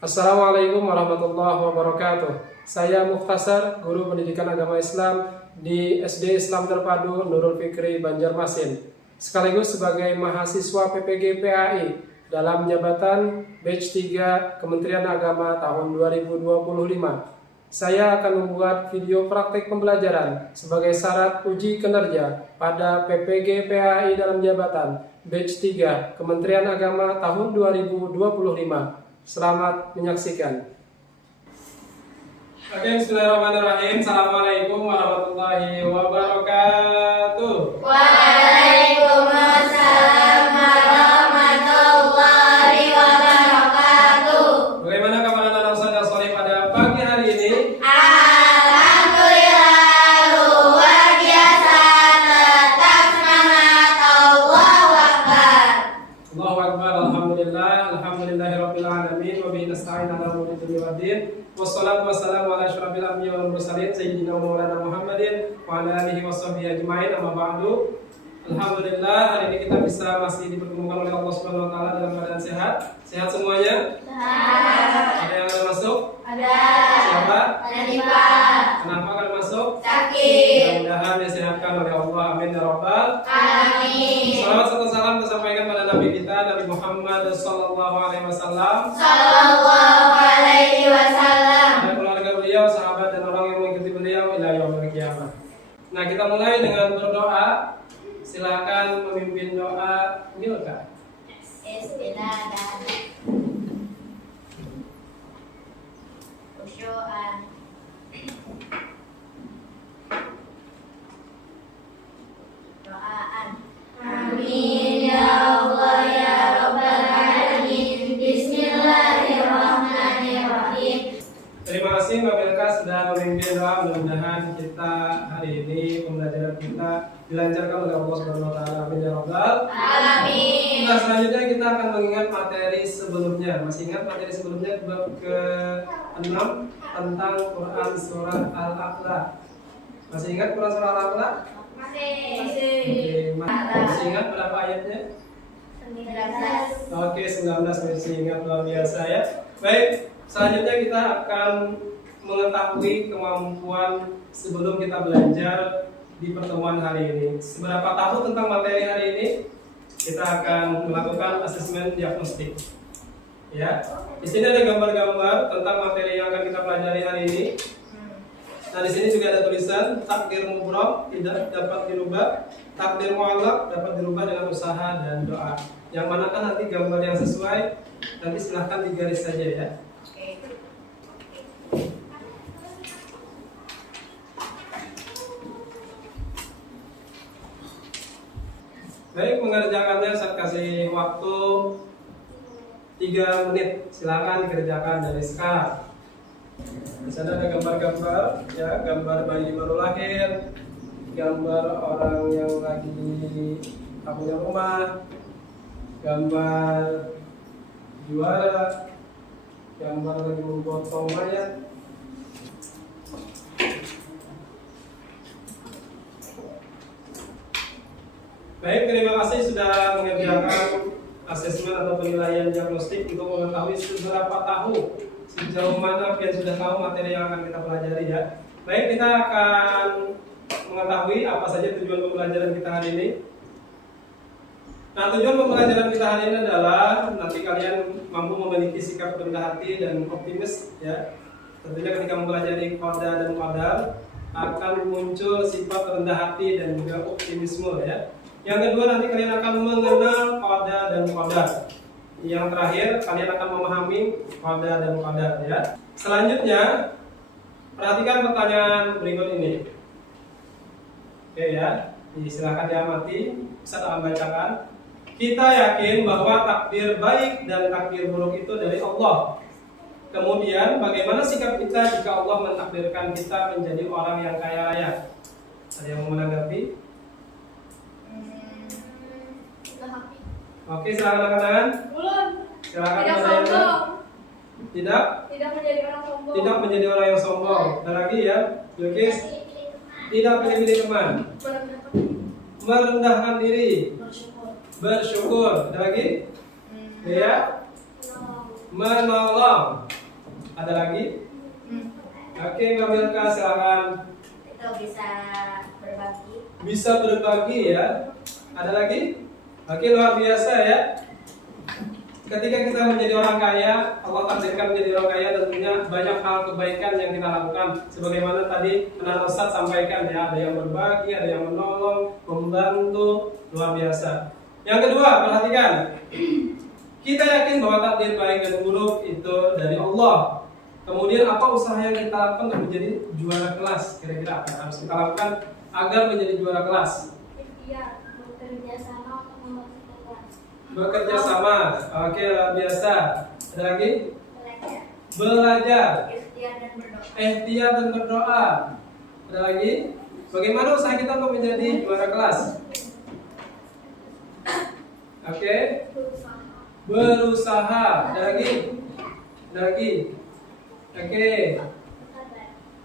Assalamualaikum warahmatullahi wabarakatuh. Saya Mukhtasar, Guru Pendidikan Agama Islam di SD Islam Terpadu Nurul Fikri, Banjarmasin, sekaligus sebagai mahasiswa PPG PAI dalam jabatan Batch 3 Kementerian Agama tahun 2025. Saya akan membuat video praktik pembelajaran sebagai syarat uji kinerja pada PPG PAI dalam jabatan Batch 3 Kementerian Agama tahun 2025. Selamat menyaksikan. Oke, bismillahirrahmanirrahim. Assalamualaikum warahmatullahi wabarakatuh. Waalaikumsalam warahmatullahi wabarakatuh. Bagaimana kabar anak-anak Ustaz Soleh pada pagi hari ini? Alhamdulillah luar biasa, tetap semangat. Allahu Akbar. Allahu Akbar. Alhamdulillah. Alhamdulillahirabbil alamin wa bihi nasta'in ala umuri dunya waddin. Wassalatu wassalamu ala asyrafil anbiya'i wal mursalin sayyidina wa maulana Muhammadin wa ala alihi washabbihi ajmain. Amma ba'du. Alhamdulillah, hari ini kita bisa masih dipertemukan oleh Allah Subhanahu wa taala dalam keadaan sehat. Sehat semuanya? Ada yang ada masuk? Ada. Siapa? Hanifah. Kenapa akan masuk? Sakit. Mudah-mudahan disehatkan oleh Allah. Amin ya rabbal. Amin. Salawat serta salam tersampaikan pada Nabi kita, Nabi Muhammad sallallahu alaihi wasallam. Sallallahu alaihi wasallam. Dan keluarga beliau, sahabat dan orang yang mengikuti beliau ila yaumil qiyamah. Nah, kita mulai dengan berdoa. Silakan memimpin doa Milka. Istirahat. Khusyuan. Doaan. Amin ya Allah ya Rabbal alamin. Bismillahirrahmanirrahim. Terima kasih Mbak Milka sudah memimpin doa. Mudah-mudahan kita hari ini pembelajaran kita dilancarkan oleh Allah Subhanahu wa taala. Amin ya rabbal Alamin. Nah, selanjutnya kita akan mengingat materi sebelumnya. Masih ingat materi sebelumnya bab ke-6 tentang Quran surah Al-A'la. Masih ingat Quran surah Al-A'la? Masih. Masih ingat berapa ayatnya? 19. Oke, 19 masih ingat, luar biasa ya. Baik, selanjutnya kita akan mengetahui kemampuan sebelum kita belajar di pertemuan hari ini. Seberapa tahu tentang materi hari ini? Kita akan melakukan asesmen diagnostik. Ya, di sini ada gambar-gambar tentang materi yang akan kita pelajari hari ini. Nah, di sini juga ada tulisan takdir mubrom tidak dapat dirubah, takdir mu'allaq dapat dirubah dengan usaha dan doa. Yang manakah nanti gambar yang sesuai? Nanti silahkan digaris saja ya. Baik, mengerjakannya saya kasih waktu 3 menit. Silakan dikerjakan dari sekarang. Di sana ada gambar-gambar, ya, gambar bayi baru lahir, gambar orang yang lagi punya rumah, gambar juara, gambar lagi memotong mayat. Baik, terima kasih sudah mengerjakan asesmen atau penilaian diagnostik untuk mengetahui seberapa tahu, sejauh mana kalian sudah tahu materi yang akan kita pelajari ya. Baik, kita akan mengetahui apa saja tujuan pembelajaran kita hari ini. Nah, tujuan pembelajaran kita hari ini adalah nanti kalian mampu memiliki sikap rendah hati dan optimis ya. Tentunya ketika mempelajari qada dan qadar akan muncul sifat rendah hati dan juga optimisme ya. Yang kedua, nanti kalian akan mengenal qada dan qadar. Yang terakhir, kalian akan memahami qada dan qadar ya. Selanjutnya, perhatikan pertanyaan berikut ini. Oke ya, silakan diamati. Ustaz akan bacakan. Kita yakin bahwa takdir baik dan takdir buruk itu dari Allah. Kemudian, bagaimana sikap kita jika Allah mentakdirkan kita menjadi orang yang kaya raya? Ada yang mau menanggapi? Oke, silakan angkat tangan. Belum. Silakan Tidak ada yang sombong. Tidak Menjadi orang sombong. tidak menjadi orang yang sombong. Dan lagi ya, Yukis, tidak pilih-pilih teman. Merendahkan diri. Bersyukur. Ada lagi? Ya. Menolong. Ada lagi? Oke, Mbak Milka silakan. Itu bisa berbagi. Bisa berbagi ya. Ada lagi? Oke, luar biasa ya. Ketika kita menjadi orang kaya, Allah takdirkan menjadi orang kaya, tentunya banyak hal kebaikan yang kita lakukan. Sebagaimana tadi Anak Ustadz sampaikan ya, ada yang berbagi, ada yang menolong, membantu, luar biasa. Yang kedua, perhatikan. Kita yakin bahwa takdir baik dan buruk itu dari Allah. Kemudian apa usaha yang kita lakukan untuk menjadi juara kelas? Kira-kira apa yang harus kita lakukan agar menjadi juara kelas? Iya, bekerja sama untuk membantu kelas. Bekerja sama. Oke, luar biasa. Ada lagi? Belajar. Belajar. Ikhtiar dan berdoa. Ikhtiar dan berdoa. Ada lagi? Bagaimana usaha kita untuk menjadi juara kelas? Oke. Berusaha. Ada lagi? Ada lagi? Oke.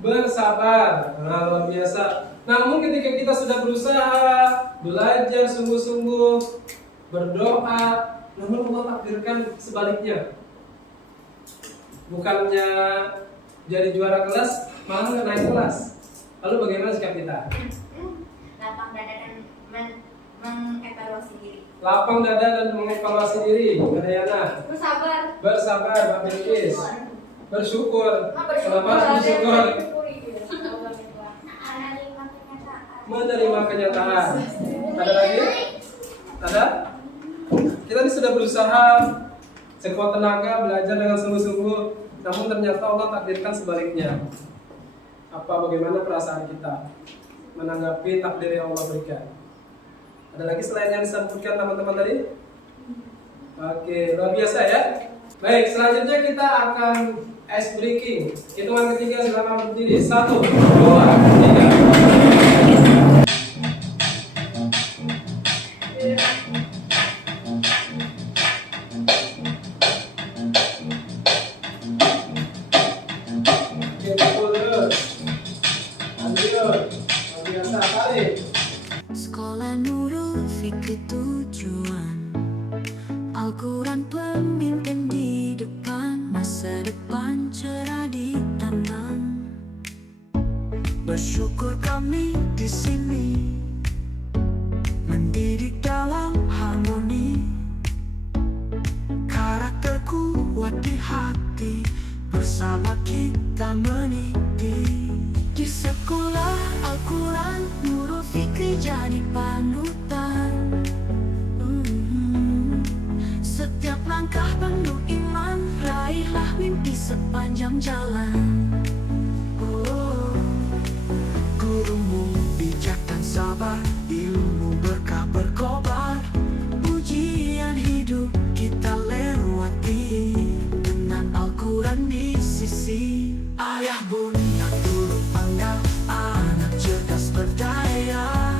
Bersabar. Nah, luar biasa. Namun ketika kita sudah berusaha, belajar sungguh-sungguh, berdoa, namun Allah takdirkan sebaliknya. Bukannya jadi juara kelas, malah nggak naik kelas. Lalu bagaimana sikap kita? Lapang dada dan mengevaluasi diri. Lapang dada dan mengevaluasi diri. Ada Yana. Bersabar. Bersabar, Mbak Bilqis. Bersyukur. Kenapa harus bersyukur? Menerima kenyataan. Ada lagi? Ada? Kita ini sudah berusaha sekuat tenaga belajar dengan sungguh-sungguh, namun ternyata Allah takdirkan sebaliknya. Bagaimana perasaan kita menanggapi takdir yang Allah berikan? Ada lagi selain yang disebutkan teman-teman tadi? Oke, luar biasa ya. Baik, selanjutnya kita akan ice breaking. Hitungan ketiga silakan berdiri. 1, 2, 3. Sekolah Nurul Fikri tujuan, Al-Quran pemimpin di depan, masa depan cerah di tangan. Bersyukur kami di sini, mendidik dalam harmoni. Karakter kuat di hati, bersama kita meniti. Di sekolah Al-Quran, Nurul Fikri jadi panutan. Setiap langkah penuh iman, raihlah mimpi sepanjang jalan. Oh, gurumu bijak dan sabar, ilmu berkah berkobar. Ujian hidup kita lewati, dengan Al-Quran di sisi. Ayah bunda turut bangga, anak cerdas berdaya.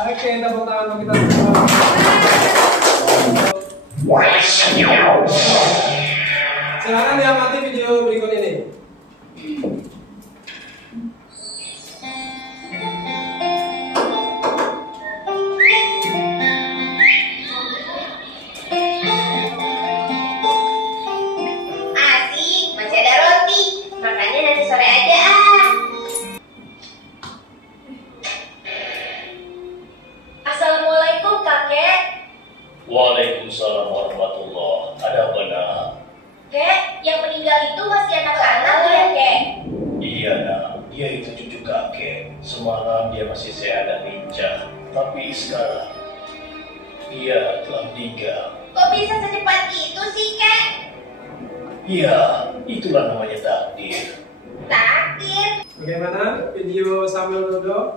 Oke, tepuk tangan untuk kita semua. Silakan diamati video berikut ini. Asik, masih ada roti. Makannya nanti sore aja ah. Assalamualaikum kakek. Waalaikumsalam warahmatullah. Ada apa nak? Kek, yang meninggal itu masih anak-anak ya kek? Iya nak, dia itu cucu kakek. Semalam dia masih sehat dan lincah, tapi sekarang dia telah meninggal. Kok bisa secepat itu sih kek? Iya, itulah namanya takdir. Takdir. Bagaimana video sambil duduk?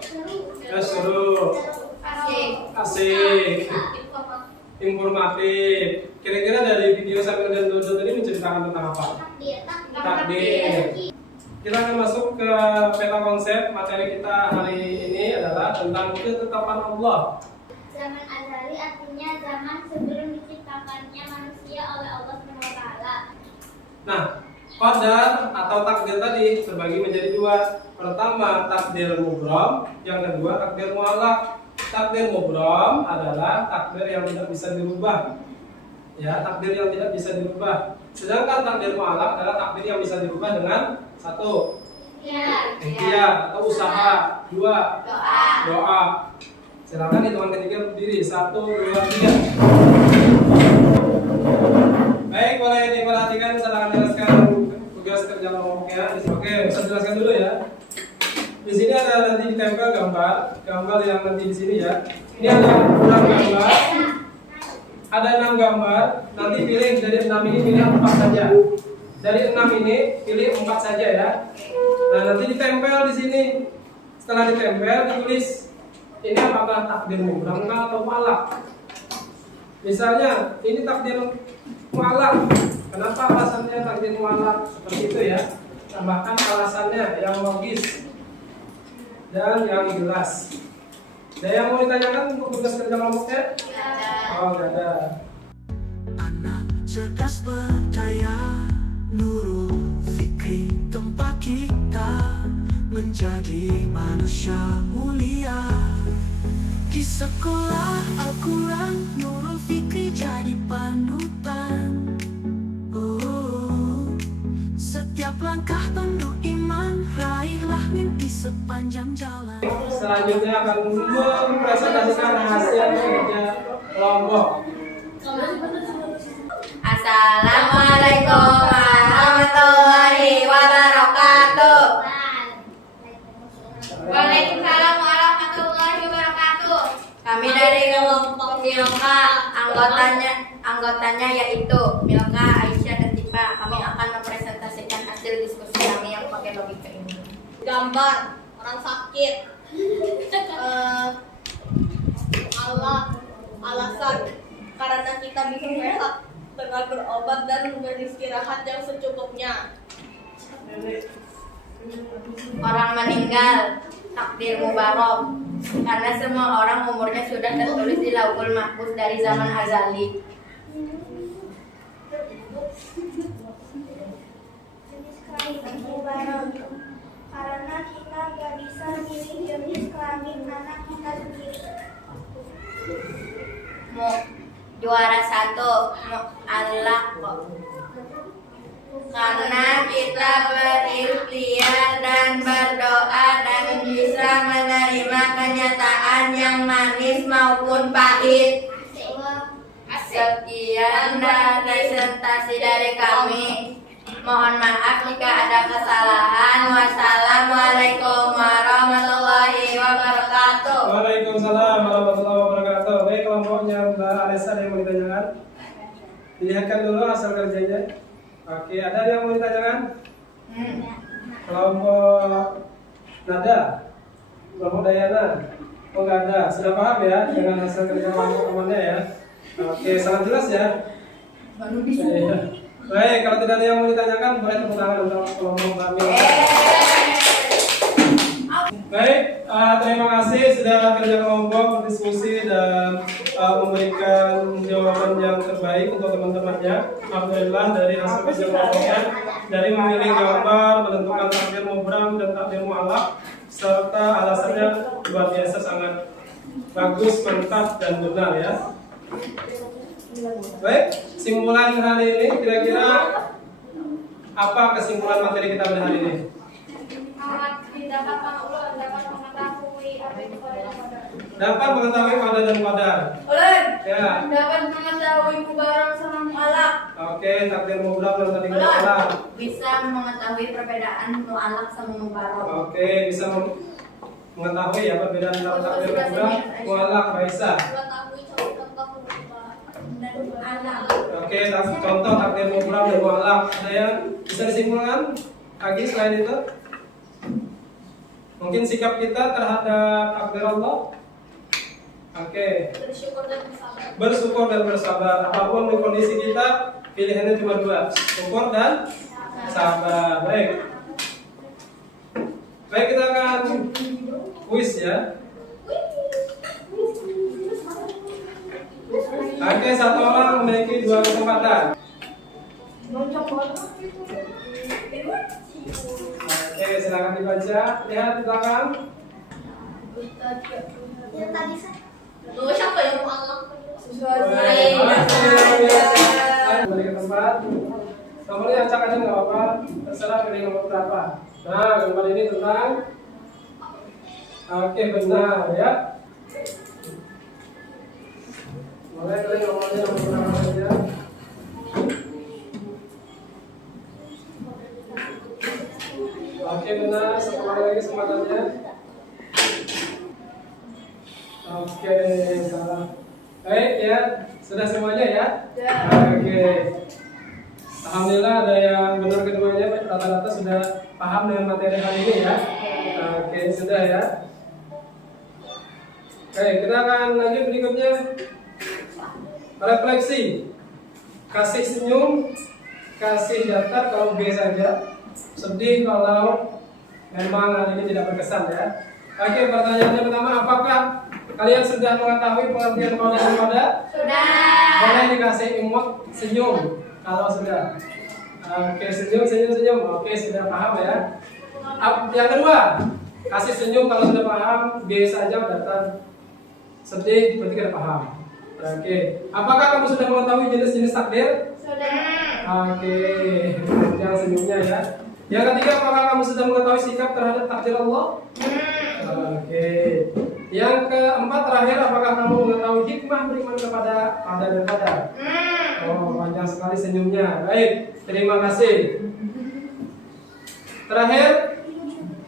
Seru. Asik. Asik. Informatif. Kira-kira dari video sambil dan duduk tadi menceritakan tentang apa? Takdir. Kita akan masuk ke peta konsep. Materi kita hari ini adalah tentang ketetapan Allah. Zaman azali artinya zaman sebelum diciptakannya manusia oleh Allah SWT. Nah, qadar atau takdir tadi terbagi menjadi dua. Pertama, takdir mubram. Yang kedua, takdir mu'allaq. Takdir mubram adalah takdir yang tidak bisa dirubah. Ya, takdir yang tidak bisa dirubah. Sedangkan takdir mu'allaq adalah takdir yang bisa dirubah dengan satu, ikhtiar atau usaha, dua, doa. Silakan hitungan ketiga berdiri, 1, 2, 3. Baik, boleh diperhatikan, silakan jelaskan tugas kerja kelompok ya. Oke, saya jelaskan dulu ya. Di sini ada nanti ditempel gambar yang nanti di sini ya. Ini ada 6 gambar. Ada 6 gambar. Nanti pilih dari 6 ini pilih 4 saja. Dari 6 ini pilih 4 saja ya. Nah, nanti ditempel di sini. Setelah ditempel ditulis ini apakah takdir mubram atau mu'allaq. Misalnya ini takdir mu'allaq. Kenapa alasannya takdir mu'allaq seperti itu ya? Tambahkan alasannya yang logis dan yang jelas. Ada yang mau ditanyakan untuk tugas kerja kelompoknya? Oh, nggak ada. Anak cerdas berdaya, Nurul Fikri tempat kita menjadi manusia mulia. Di sekolah Al-Quran, Nurul Fikri jadi panutan. Setiap langkah penuh iman, raihlah mimpi sepanjang jalan. Selanjutnya akan mempresentasikan hasil kerja kelompok. Assalamualaikum warahmatullahi wabarakatuh. Waalaikumsalam warahmatullahi wabarakatuh. Kami dari kelompok Milka, anggotanya yaitu Milka, Aisyah, dan Tipa. Kami akan mempresentasikan hasil diskusi kami yang pakai logika ini. Gambar orang sakit, alasan karena kita bingung sehat dengan berobat dan beristirahat yang secukupnya. Orang meninggal, takdir mubarok, karena semua orang umurnya sudah tertulis di Lauhul Mahfuz dari zaman azali. Jenis kelamin mubarok, karena kita gak bisa milih jenis kelamin anak kita sendiri. Juara 1 mu'allaq, karena kita berikhtiar dan berdoa dan bisa menerima kenyataan yang manis maupun pahit. Sekian presentasi dari kami. Mohon maaf jika ada kesalahan. Wassalamualaikum warahmatullahi wabarakatuh. Waalaikumsalam warahmatullahi wabarakatuh. Baik, kelompoknya Mbak Alessa ada yang mau ditanyakan? Dilihatkan dulu hasil kerjanya. Oke, ada yang mau ditanyakan? Kelompok Nada, kelompok Dayana. Oh, nggak ada. Sudah paham ya dengan hasil kerja kelompok temannya ya? Oke, sangat jelas ya. Baik, kalau tidak ada yang mau ditanyakan, boleh tepuk tangan untuk kelompok kami. Baik, terima kasih sudah kerja kelompok, berdiskusi dan memberikan jawaban yang terbaik untuk teman-temannya. Alhamdulillah dari hasil kerja kelompoknya, dari memilih gambar, menentukan takdir mubram dan takdir mu'allaq, serta alasannya luar biasa sangat bagus, mantap dan benar ya. Baik, simpulan hari ini kira-kira apa kesimpulan materi kita pada hari ini? Dapat mengetahui qada dan qadar. Ya. Dapat mengetahui mubarok sama mu'allaq. Oke, takdir mubram dan takdir mu'allaq. Bisa mengetahui perbedaan mu'allaq sama mubarok. Oke, bisa mengetahui ya perbedaan antara takdir mubram mu'allaq. Raisa. Oke, contoh takdir mubram dan mu'allaq. Ada yang bisa disimpulkan lagi selain itu? Mungkin sikap kita terhadap takdir Allah. Oke. Bersyukur dan bersabar. Apapun kondisi kita, pilihannya cuma dua, syukur dan sabar. Baik. Baik, kita akan kuis ya. Oke, satu orang memiliki 2 kesempatan. Oke, silakan dibaca. Lihat di belakang. Yang tadi saya Siapa yang mu'allaq? Baik, Nomornya acak aja nggak apa-apa, terserah pilih nomor berapa. Nah, gambar ini tentang oke, benar ya. Mulai pilih nomornya nomor berapa saja. Oke, benar. Satu kali lagi sempatannya. Oke, salah. Baik ya, sudah semuanya ya. Oke. Alhamdulillah ada yang benar keduanya, rata-rata sudah paham dengan materi hari ini ya. Oke, sudah ya. Oke, kita akan lanjut berikutnya. Refleksi. Kasih senyum, kasih datar kalau B saja. Sedih kalau memang hal ini tidak berkesan ya. Oke, pertanyaannya pertama, apakah kalian sudah mengetahui pengertian pada dan pada? Sudah. Boleh dikasih emot senyum kalau sudah. Oke, senyum. Oke, sudah paham ya. Yang kedua, kasih senyum kalau sudah paham. B saja datar. Sedih berarti tidak paham. Oke, apakah kamu sudah mengetahui jenis-jenis takdir? Sudah. Oke, jangan senyumnya ya. Yang ketiga, apakah kamu sudah mengetahui sikap terhadap takdir Allah? Oke. Yang keempat terakhir, apakah kamu mengetahui hikmah beriman kepada pada dan pada? Oh, panjang sekali senyumnya. Baik, terima kasih. Terakhir,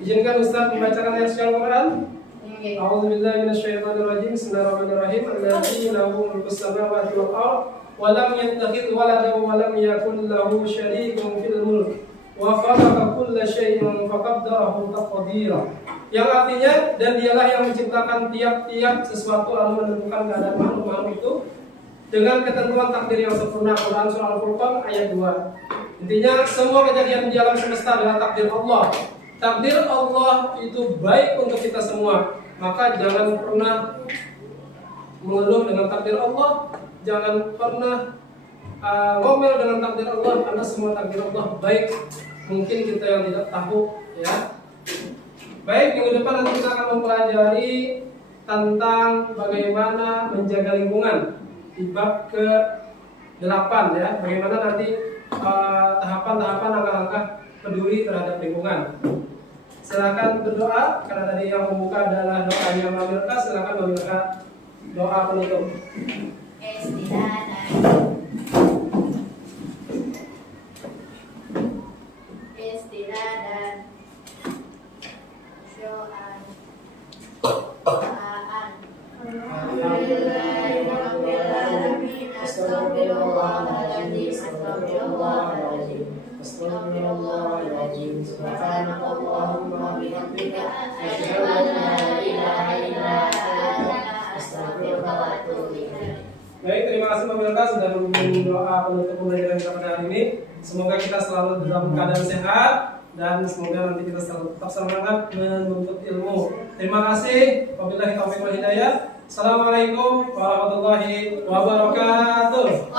izinkan Ustaz membacakan ayat suci Al-Quran. A'udzubillahi minasyaitonirrajim. Bismillahirrahmanirrahim. Allazi lahu mulkus samawati wal ardh wa lam yattakhidh waladan wa lam yakul lahu syarikun fil mulk wa khalaqa kulla syai'in faqaddarahu taqdira. Yang artinya, dan dialah yang menciptakan tiap-tiap sesuatu lalu menentukan keadaan makhluk-makhluk itu dengan ketentuan takdir yang sempurna. Quran surah Al-Furqan ayat 2. Intinya semua kejadian di alam semesta adalah takdir Allah. Takdir Allah itu baik untuk kita semua. Maka jangan pernah mengeluh dengan takdir Allah. Jangan pernah ngomel dengan takdir Allah, karena semua takdir Allah baik. Mungkin kita yang tidak tahu ya. Baik, minggu depan nanti kita akan mempelajari tentang bagaimana menjaga lingkungan di bab ke-8 ya. Bagaimana nanti tahapan-tahapan langkah-langkah peduli terhadap lingkungan. Silakan berdoa, karena tadi yang membuka adalah doanya Mbak Milka. Silakan Mbak Milka doa penutup. Istirahat. Doaan. Astagfirullahaladzim. Subhanakallahumma wa bihamdika asyhadu an la ilaha illa anta astaghfiruka wa atubu ilaik. Baik, terima kasih Mbak Milka sudah memimpin doa penutup pembelajaran kita pada hari ini. Semoga kita selalu dalam keadaan sehat dan semoga nanti kita selalu tetap semangat menuntut ilmu. Terima kasih. Wabillahi taufiq wal hidayah. Assalamualaikum warahmatullahi wabarakatuh.